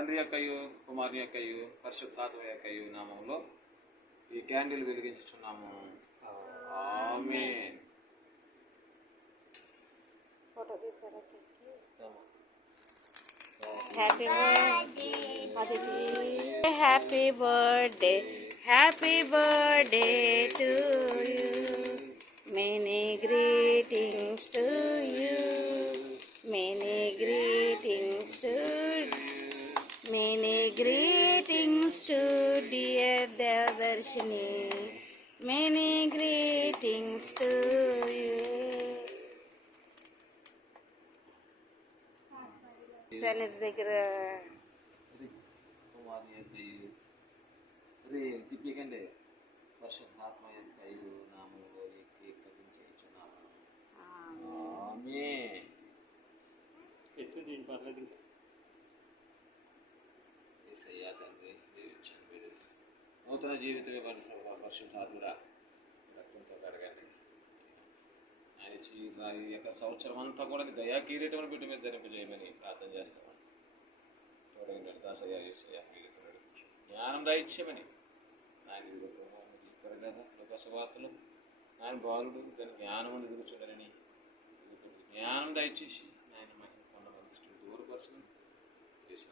తండ్రి యొక్కయు కుమారుని యొక్కయు పరిశుద్ధాత్మ యొక్కయు నామంలో ఈ క్యాండిల్ వెలిగించుచున్నాము. ఆమేన్. Happy birthday, happy birthday, happy birthday to you. Many greetings to you, many greetings to, many greetings to dear Devadarshini, many greetings to you. సన్నిధి దగ్గర కుమారుని యొక్కయు తిప్పికండి పరిశుద్ధాత్మ యొక్కయు నామంలో ఈ కేక్ కటింగ్ చేయుచున్నాము. ఆమేన్. యేసయ్యా తండ్రి దీవించండి. మీరు నూతన జీవితమే పరిశుద్ధాత్ముడా రక్తంతో కడగండి. ఆయన ఈ యొక్క సంవత్సరం అంతా కూడా దయా కిరీటం బిడ్డ మీద ధరింపజేయమని ప్రార్థన చేస్తామని చూడండి. దాసయ్య యేసయ్య జ్ఞానం దాయిచ్చామని ఆయన చెప్పారు కదా లోకసువార్తలు, ఆయన బాలుడు తన జ్ఞానం ఎదుగుచుండరని జ్ఞానం దయచేసి ఆయన మహిమ కొండ దూరపరచమని చేసిన